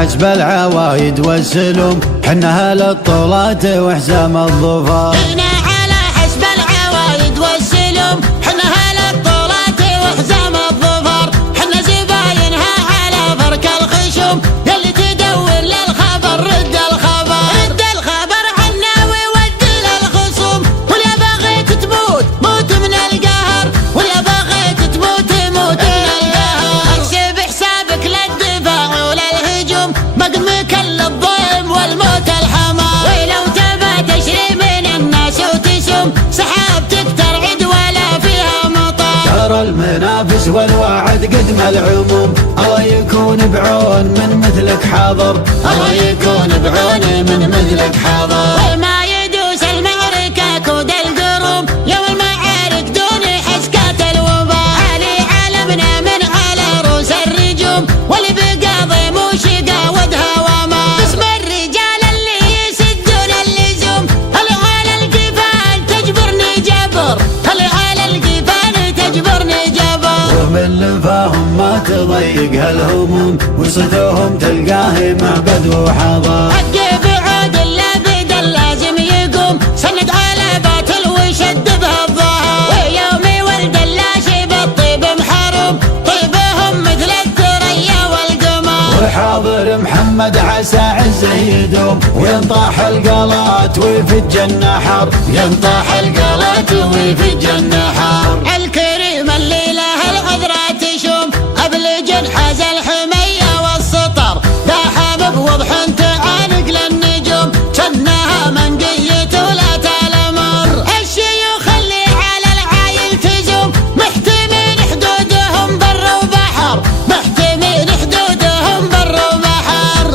حسب العوايد والسلم، حنا أهل الطولات وحزام الظفر. حنا على حسب العوايد والسلم، حنا أهل الطولات وحزام الظفر. حنا زباينها على فرك الخشم، يلي تدور للخبر رد الخبر. رد الخبر عنا وودي للخصوم، ولا بغيت تموت موت من القهر، ولا بغيت تموت موت من القهر. احسب حسابك للدفاع وللهجوم، مقمك للضيم والموت الحمار. ولو تبى تشري من الناس وتسم، سحابتك ترعد ولا فيها مطر. ترى المنافس والوعد قدم العموم، الله يكون بعون من مثلك حاضر، الله يكون بعون من مثلك حاضر. وما يدوس المعركة كود القروم، يوم المعارك دون حسكات الوباء. علي علمنا من على رؤوس الرجوم، واللي بقاضي موشقة ودها وما. اسم الرجال اللي يسدون اللزوم، اللي على القفال تجبرني جبر، اللي على القفال تجبرني جبر. ومن لفاهم ما تضيق هالهموم، وصدوهم تلقاه معبد وحضر. حقي بعود اللابد اللازم يقوم، سند على باطل وشد به الظهر. ويومي ولد اللاشي بالطيب محروم، طيبهم مثل الثريا والقمر. وحاضر محمد عسى عزه يدوم، وينطاح القلات ويفج النحر، ينطاح القلات ويفج النحر. الكريم اللي له العذرات تشوم، ابلج حاز الحمية والسطر. لا حبب وضح تعانق للنجوم، جنها منقية ولا تلمر. الشيوخ اللي على العايل تزوم، محتمين حدودهم بر وبحر، محتمين حدودهم بر وبحر.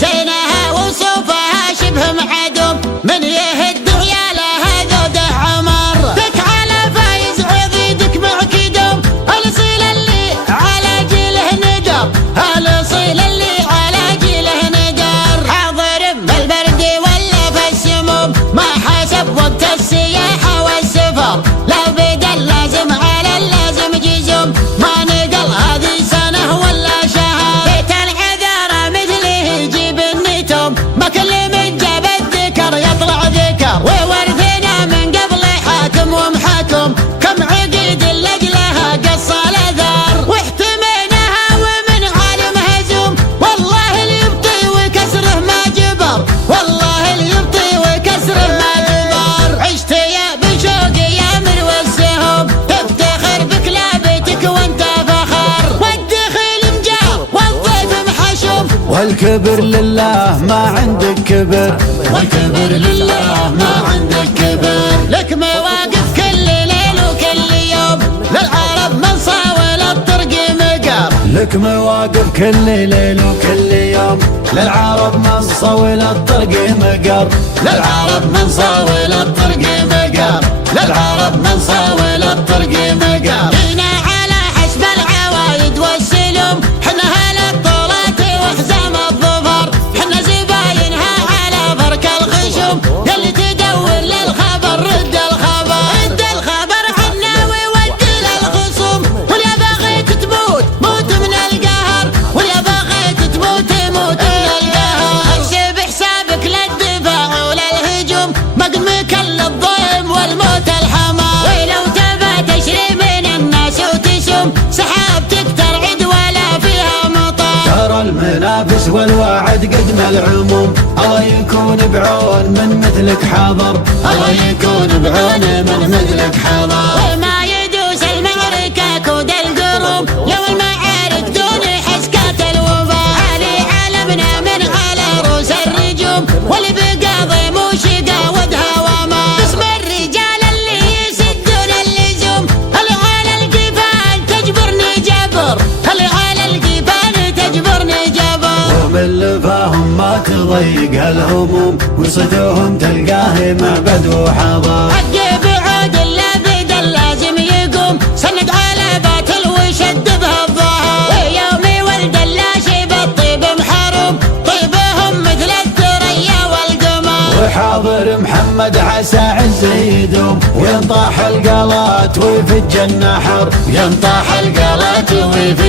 زينها وصوفها شبه معدوم، من يهد عيالها ذوده عمر. ذك على فايز عضيدك معكدوم، الاصيل اللي على جيله ندر، الاصيل اللي على جيله ندر. حاضر بالبرد ولا في السموم، ما حسب وقت السياحة والسفر. لا بدل لازم على اللازم جزوم، ما نقل هذه سنة ولا شهر. بيت العذارى مثله يجيب النتوم، ما كل من جاب الذكر يطلع ذكر. وورثنا من قبل حاكم ومحاكم، كم عقيد لأجلها قص الأثر. واحتميناها ومن عالم هزوم، والله اللي يبطي وكسره ما جبر، والله اللي يبطي وكسره ما جبر. عشت يا بشوق يا مروى السهوم، تفتخر بكلابتك وانت فخر. والدخيل مجار والضيف محشوم، والكبر لله ما عندك كبر، والكبر لله ما عندك كبر. لك مواقف كل ليل وكل يوم، للعرب من صاول الطرق مقر. لك مواقف كل ليل وكل يوم، للعرب من صول الطرق مقر، للعرب من صاول الطرق مقر، للعرب من صاول الطرق مقر. حنا على حسب العوايد والسلم، حنا أهل الطولات وحزام الظفر. حنا زباينها على فرك الخشم، يلي تدور للخبر رد الخبر. رد الخبر عنا وودي للخصوم، ولا بغيت تموت موت من القهر، ولا بغيت تموت موت من القهر. احسب حسابك للدفاع وللهجوم، مقمك للضيم والموت الحمار. ولو تبى تشري من الناس وتسم، سحابتك ترعد ولا فيها مطر. ترى المنافس والوعد قدم العموم، الله يكون بعون من مثلك حاضر، الله يكون بعون من مثلك حاضر. وما يدوس المعركة كود القروم، يوم المعارك دون حسكات الوباء. علي علمنا من على رؤوس الرجوم، واللي بقاضي موشقة ودها وما. اسم الرجال اللي يسدون اللزوم، اللي على القفال تجبرني جبر، اللي على القفال تجبرني جبر. ومن لفاهم ما تضيق هالهموم، وصدوهم تلقاه معبد وحضر. حقي بعود اللابد اللازم يقوم، سند على باطل وشد به الظهر. ويومي ولد اللاشي بالطيب محروم، طيبهم مثل الثريا والقمر. وحاضر محمد عسى عزه يدوم، وينطاح القلات ويفج النحر، ينطاح القلات ويفج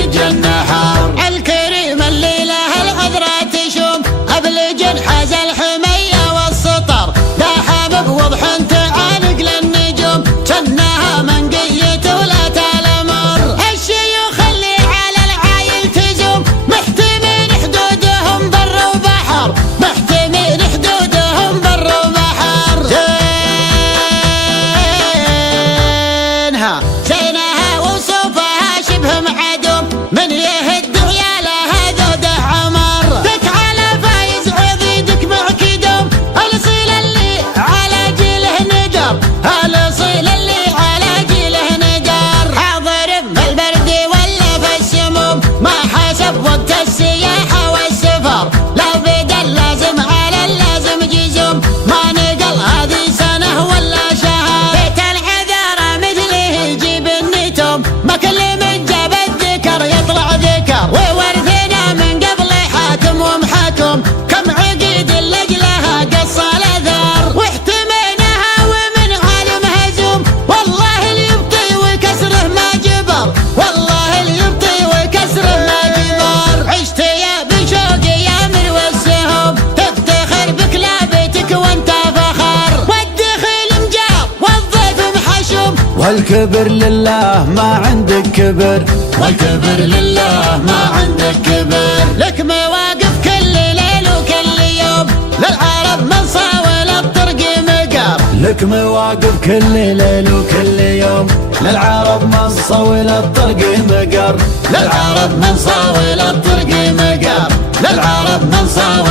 والكبر لله ما عندك كبر، والكبر لله ما عندك كبر. لك مواقف كل ليل وكل يوم للعرب من صاول الطرق مقر. لك مواقف كل ليل وكل يوم للعرب من صاول الطرق مقر، للعرب من صاول الطرق مقر، للعرب من صاول